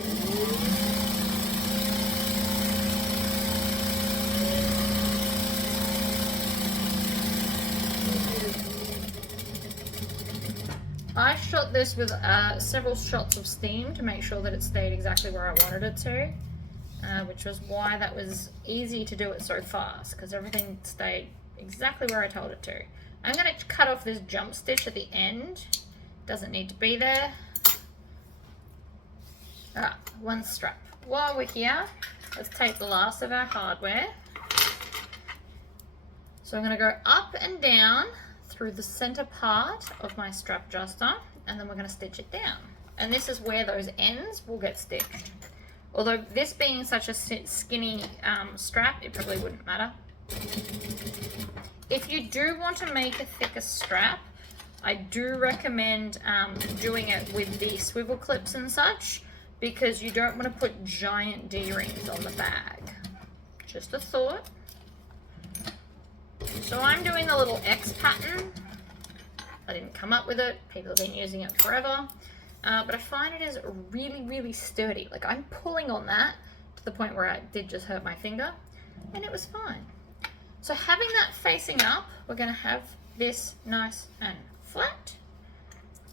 I shot this with several shots of steam to make sure that it stayed exactly where I wanted it to, which was why that was easy to do it so fast, because everything stayed exactly where I told it to. I'm going to cut off this jump stitch at the end. Doesn't need to be there. One strap. While we're here, let's take the last of our hardware. So I'm going to go up and down through the center part of my strap adjuster, and then we're going to stitch it down. And this is where those ends will get stitched. Although this being such a skinny strap, it probably wouldn't matter. If you do want to make a thicker strap, I do recommend doing it with the swivel clips and such, because you don't want to put giant D-rings on the bag. Just a thought. So I'm doing the little X pattern. I didn't come up with it. People have been using it forever. But I find it is really, really sturdy. Like, I'm pulling on that to the point where I did just hurt my finger, and it was fine. So having that facing up, we're going to have this nice and flat.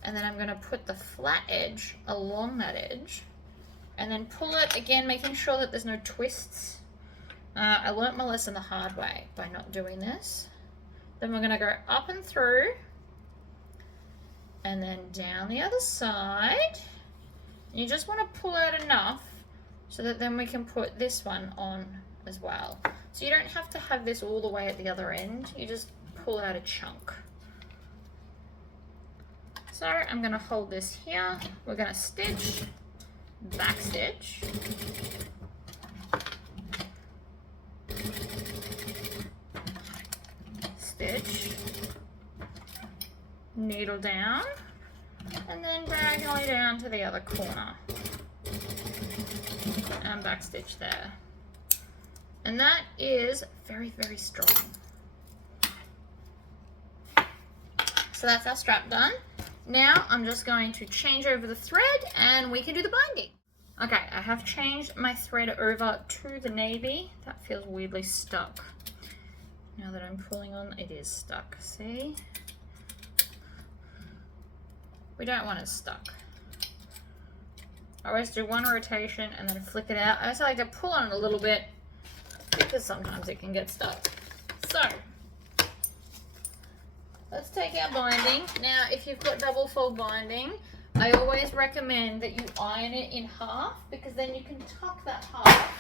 And then I'm going to put the flat edge along that edge and then pull it again, making sure that there's no twists. I learnt my lesson the hard way by not doing this. Then we're going to go up and through, and then down the other side. You just want to pull out enough so that then we can put this one on as well. So you don't have to have this all the way at the other end. You just pull out a chunk. So I'm going to hold this here. We're going to stitch, back stitch. Stitch, needle down, and then diagonally down to the other corner, and back stitch there. And that is very, very strong. So that's our strap done. Now I'm just going to change over the thread and we can do the binding. Okay, I have changed my thread over to the navy. That feels weirdly stuck. Now that I'm pulling on, it is stuck, see? We don't want it stuck. I always do one rotation and then flick it out. I also like to pull on it a little bit because sometimes it can get stuck. So, let's take our binding. Now, if you've got double fold binding, I always recommend that you iron it in half, because then you can tuck that half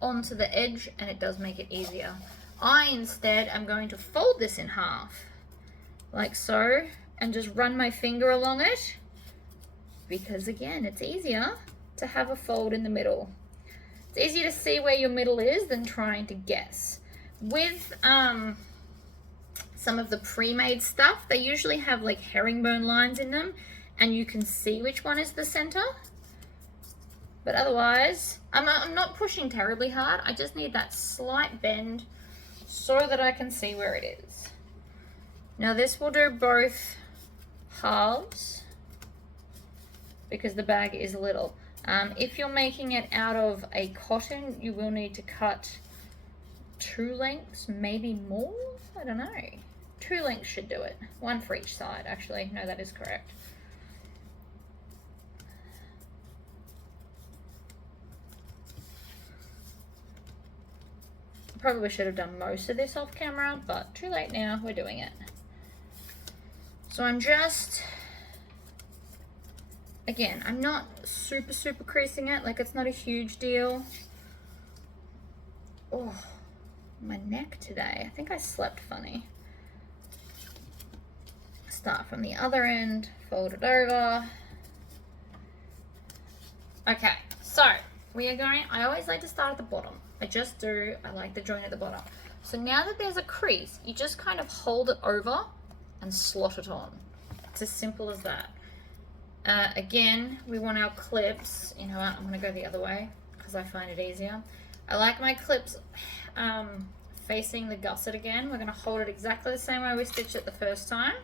onto the edge and it does make it easier. I instead am going to fold this in half, like so, and just run my finger along it, because again, it's easier to have a fold in the middle. It's easier to see where your middle is than trying to guess. With some of the pre-made stuff, they usually have like herringbone lines in them, and you can see which one is the center. But otherwise, I'm not pushing terribly hard. I just need that slight bend so that I can see where it is. Now this will do both halves because the bag is little. If you're making it out of a cotton, you will need to cut 2 lengths, maybe more. I don't know. 2 lengths should do it. 1 for each side, actually. No, that is correct. Probably should have done most of this off camera, but too late now, we're doing it. So I'm just, again, I'm not super creasing it, like it's not a huge deal. Oh, my neck today, I think I slept funny. Start from the other end, fold it over. Okay, so we are going, I always like to start at the bottom. I just do, I like the joint at the bottom. So now that there's a crease, you just kind of hold it over and slot it on. It's as simple as that. Again, we want our clips, you know what, I'm gonna go the other way because I find it easier. I like my clips facing the gusset again. We're gonna hold it exactly the same way we stitched it the first time.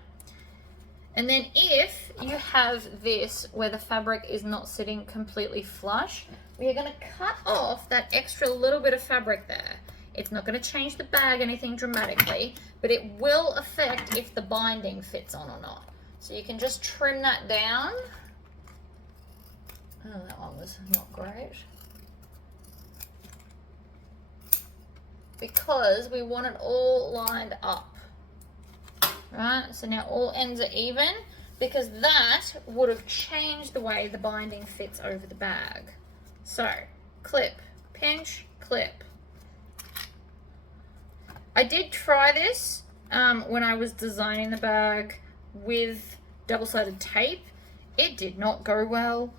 And then if you have this where the fabric is not sitting completely flush, we are going to cut off that extra little bit of fabric there. It's not going to change the bag anything dramatically, but it will affect if the binding fits on or not. So you can just trim that down. Oh, that one was not great. Because we want it all lined up. Right, so now all ends are even, because that would have changed the way the binding fits over the bag. So, clip, pinch, clip. I did try this when I was designing the bag with double-sided tape. It did not go well.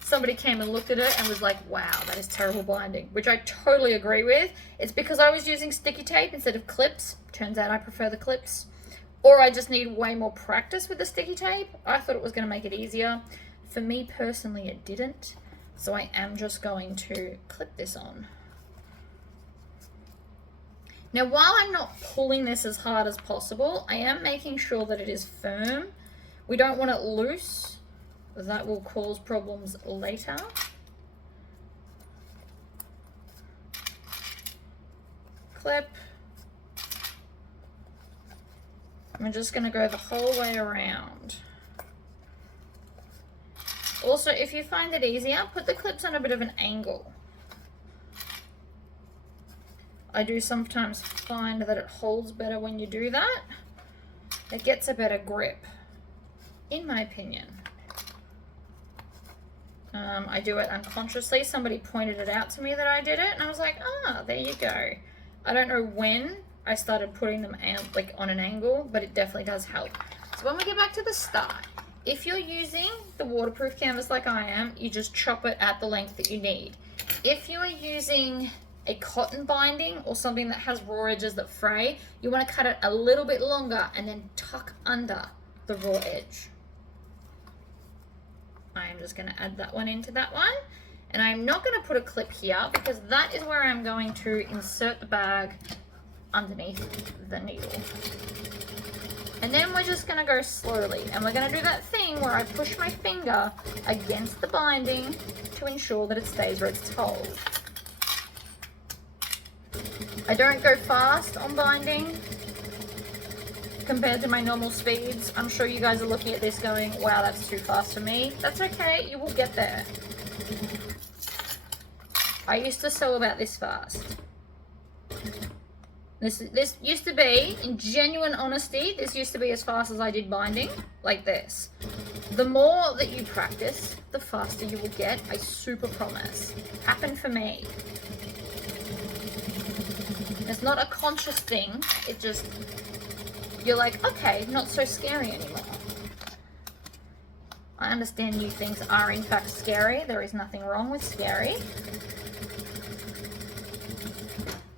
Somebody came and looked at it and was like, wow, that is terrible binding, which I totally agree with. It's because I was using sticky tape instead of clips. Turns out I prefer the clips. Or I just need way more practice with the sticky tape. I thought it was going to make it easier. For me personally, it didn't. So I am just going to clip this on. Now, while I'm not pulling this as hard as possible, I am making sure that it is firm. We don't want it loose. That will cause problems later. Clip. I'm just going to go the whole way around. Also, if you find it easier, put the clips on a bit of an angle. I do sometimes find that it holds better when you do that. It gets a better grip, in my opinion. I do it unconsciously. Somebody pointed it out to me that I did it, and I was like, ah, there you go. I don't know when I started putting them out, like on an angle, but it definitely does help. So when we get back to the start, if you're using the waterproof canvas like I am, you just chop it at the length that you need. If you are using a cotton binding or something that has raw edges that fray, you want to cut it a little bit longer and then tuck under the raw edge. I am just going to add that one into that one. And I'm not going to put a clip here because that is where I'm going to insert the bag underneath the needle. And then we're just going to go slowly. And we're going to do that thing where I push my finger against the binding to ensure that it stays where it's told. I don't go fast on binding compared to my normal speeds. I'm sure you guys are looking at this going, wow, that's too fast for me. That's okay, you will get there. I used to sew about this fast. This used to be, in genuine honesty, this used to be as fast as I did binding, like this. The more that you practice, the faster you will get, I super promise. Happened for me. It's not a conscious thing, it just you're like, okay, not so scary anymore. I understand new things are in fact scary. There is nothing wrong with scary.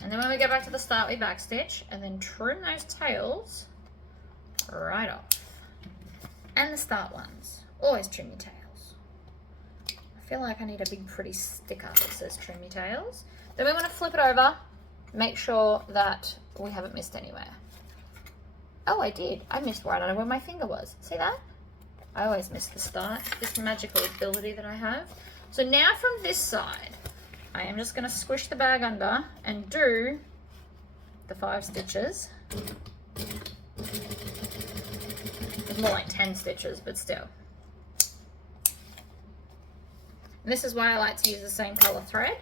And then when we go back to the start, we backstitch and then trim those tails right off. And the start ones, always trim your tails. I feel like I need a big pretty sticker that says trim your tails. Then we want to flip it over, make sure that we haven't missed anywhere. Oh, I did. I missed right under where my finger was. See that? I always miss the start, this magical ability that I have. So now from this side, I am just going to squish the bag under and do the 5 stitches. It's more like 10 stitches, but still. And this is why I like to use the same color thread.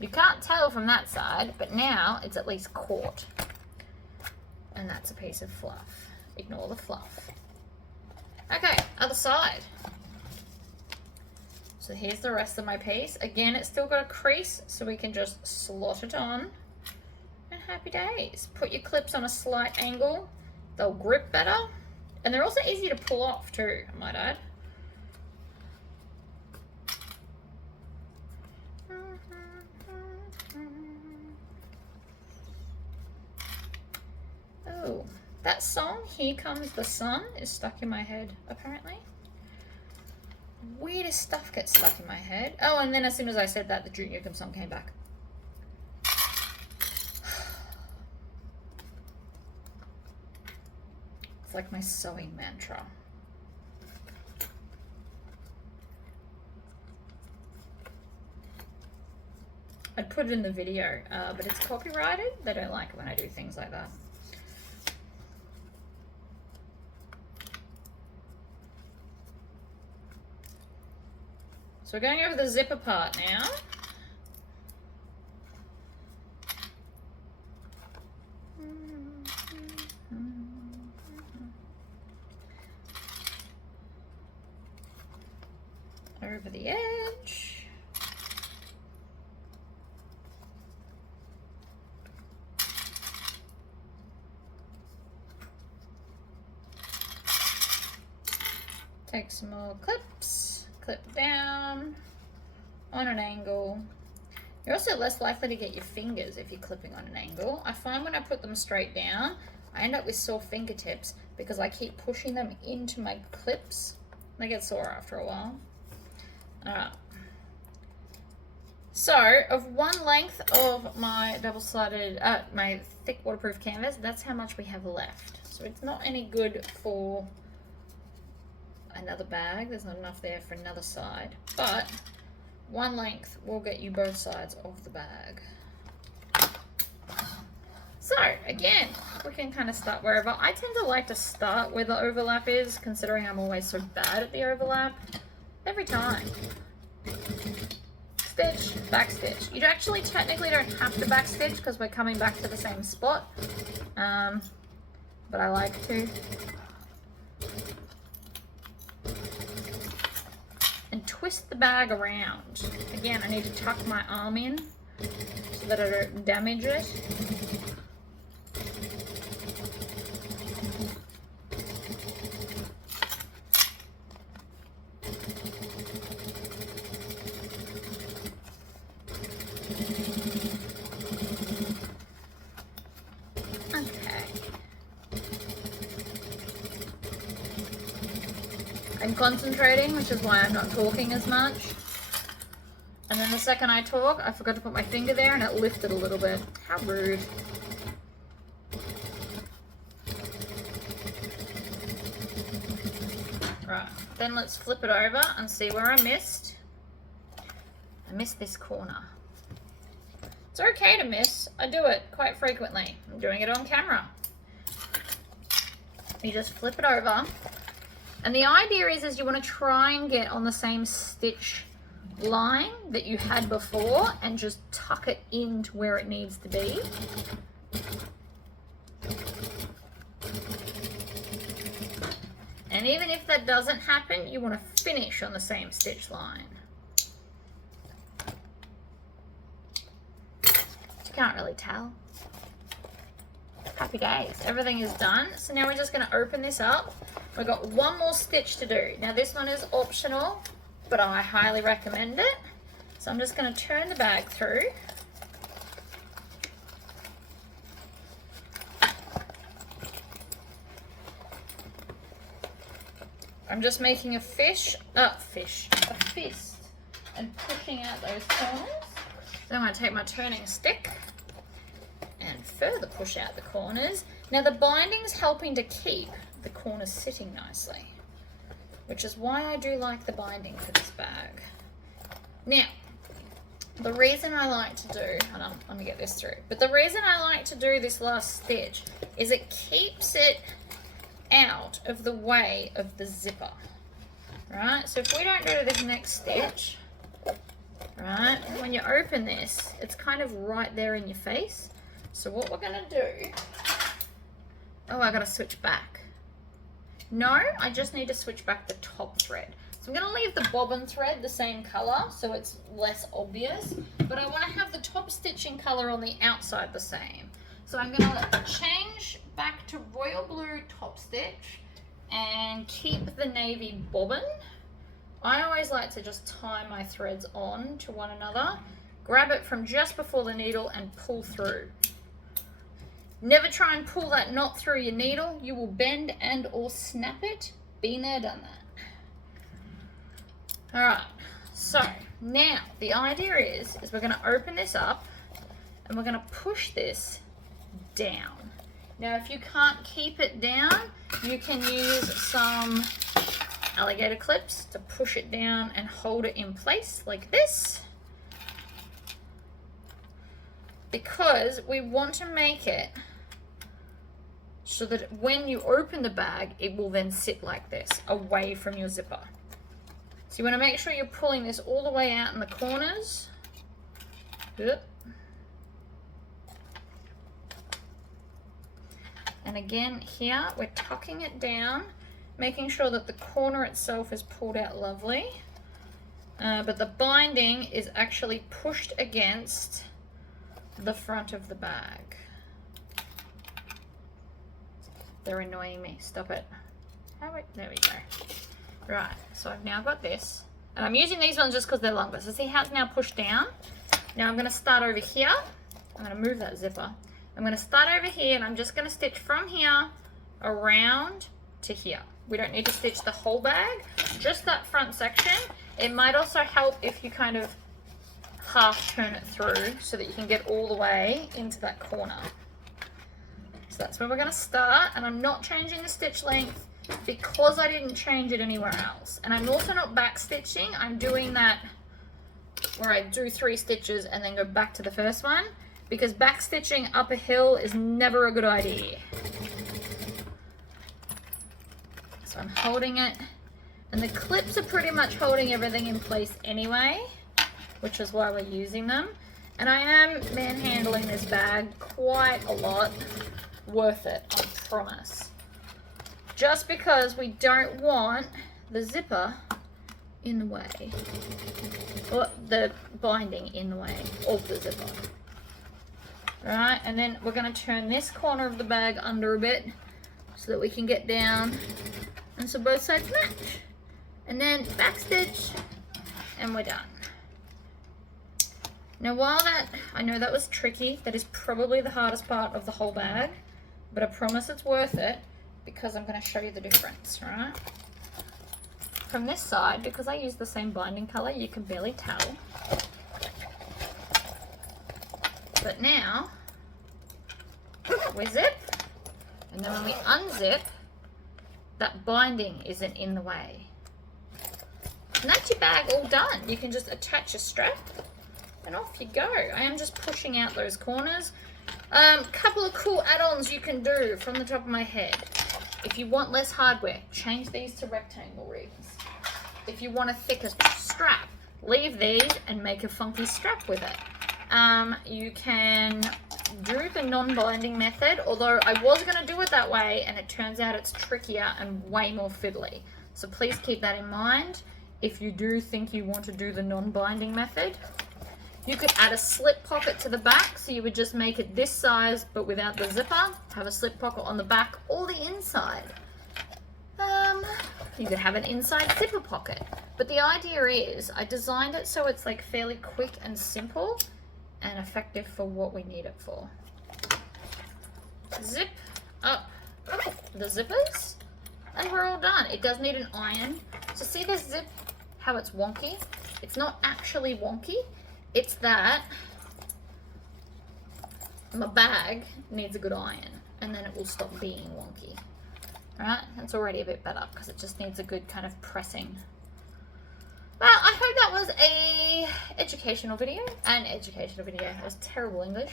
You can't tell from that side, but now it's at least caught. And that's a piece of fluff. Ignore the fluff. Okay, other side. So here's the rest of my piece. Again, it's still got a crease, so we can just slot it on. And happy days. Put your clips on a slight angle. They'll grip better. And they're also easy to pull off too, I might add. Oh, that song, Here Comes the Sun, is stuck in my head, apparently. Weirdest stuff gets stuck in my head. Oh, and then as soon as I said that, the Junior Kim song came back. It's like my sewing mantra. I'd put it in the video, but it's copyrighted. They don't like it when I do things like that. So we're going over the zipper part now. Over the edge. Take some more clips, clip down on an angle. You're also less likely to get your fingers if you're clipping on an angle. I find when I put them straight down, I end up with sore fingertips because I keep pushing them into my clips. They get sore after a while. Alright. So, of one length of my double-sided, my thick waterproof canvas, that's how much we have left. So it's not any good for another bag. There's not enough there for another side. But one length will get you both sides of the bag. So, again, we can kind of start wherever. I tend to like to start where the overlap is, considering I'm always so bad at the overlap. Every time. Stitch, back stitch. You actually technically don't have to back stitch because we're coming back to the same spot. But I like to. And twist the bag around. Again, I need to tuck my arm in so that I don't damage it. I'm concentrating, which is why I'm not talking as much. And then the second I talk, I forgot to put my finger there and it lifted a little bit. How rude. Right, then let's flip it over and see where I missed. I missed this corner. It's okay to miss. I do it quite frequently. I'm doing it on camera. You just flip it over. And the idea is you want to try and get on the same stitch line that you had before and just tuck it into where it needs to be. And even if that doesn't happen, you want to finish on the same stitch line. You can't really tell. Happy days. Everything is done. So now we're just going to open this up. We've got one more stitch to do. Now this one is optional, but I highly recommend it. So I'm just going to turn the bag through. I'm just making a fist and pushing out those corners. Then I'm going to take my turning stick and further push out the corners. Now the binding's helping to keep the corners sitting nicely, which is why I do like the binding for this bag. Now, the reason I like to do, and I'm going to get this through, but the reason I like to do this last stitch is it keeps it out of the way of the zipper, right? So if we don't do this next stitch, right, when you open this, it's kind of right there in your face. So what we're gonna do, oh, I gotta switch back. No, I just need to switch back the top thread. So I'm gonna leave the bobbin thread the same color so it's less obvious, but I wanna have the top stitching color on the outside the same. So I'm gonna change back to royal blue top stitch and keep the navy bobbin. I always like to just tie my threads on to one another, grab it from just before the needle and pull through. Never try and pull that knot through your needle. You will bend and or snap it. Been there, done that. All right, so now the idea is we're gonna open this up and we're gonna push this down. Now, if you can't keep it down, you can use some alligator clips to push it down and hold it in place like this, because we want to make it so that when you open the bag, it will then sit like this, away from your zipper. So you want to make sure you're pulling this all the way out in the corners. Yep. And again, here, we're tucking it down, making sure that the corner itself is pulled out lovely. But the binding is actually pushed against the front of the bag. They're annoying me. Stop it. There we go. Right, so I've now got this. And I'm using these ones just because they're longer. So see how it's now pushed down? Now I'm going to start over here. I'm going to move that zipper. I'm going to start over here and I'm just going to stitch from here around to here. We don't need to stitch the whole bag, just that front section. It might also help if you kind of half turn it through so that you can get all the way into that corner. So that's where we're going to start, and I'm not changing the stitch length because I didn't change it anywhere else. And I'm also not back stitching. I'm doing that where I do 3 stitches and then go back to the first one, because back stitching up a hill is never a good idea. So I'm holding it, and the clips are pretty much holding everything in place anyway, which is why we're using them. And I am manhandling this bag quite a lot. Worth it, I promise. Just because we don't want the zipper in the way, or the binding in the way of the zipper. Right, and then we're going to turn this corner of the bag under a bit so that we can get down, and so both sides match. And then back stitch, and we're done. Now while that, I know that was tricky, that is probably the hardest part of the whole bag, but I promise it's worth it because I'm going to show you the difference, right? From this side, because I use the same binding color, you can barely tell. But now, we zip, and then when we unzip, that binding isn't in the way. And that's your bag all done. You can just attach a strap, and off you go. I am just pushing out those corners. Couple of cool add-ons you can do from the top of my head. If you want less hardware, change these to rectangle rings. If you want a thicker strap, leave these and make a funky strap with it. You can do the non-binding method, although I was going to do it that way and it turns out it's trickier and way more fiddly. So please keep that in mind if you do think you want to do the non-binding method. You could add a slip pocket to the back, so you would just make it this size but without the zipper. Have a slip pocket on the back or the inside. You could have an inside zipper pocket. But the idea is, I designed it so it's like fairly quick and simple and effective for what we need it for. Zip up the zippers and we're all done. It does need an iron. So see this zip, how it's wonky? It's not actually wonky. It's that my bag needs a good iron and then it will stop being wonky. Alright, that's already a bit better because it just needs a good kind of pressing. Well, I hope that was a educational video. It was terrible English.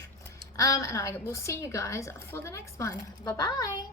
And I will see you guys for the next one. Bye-bye.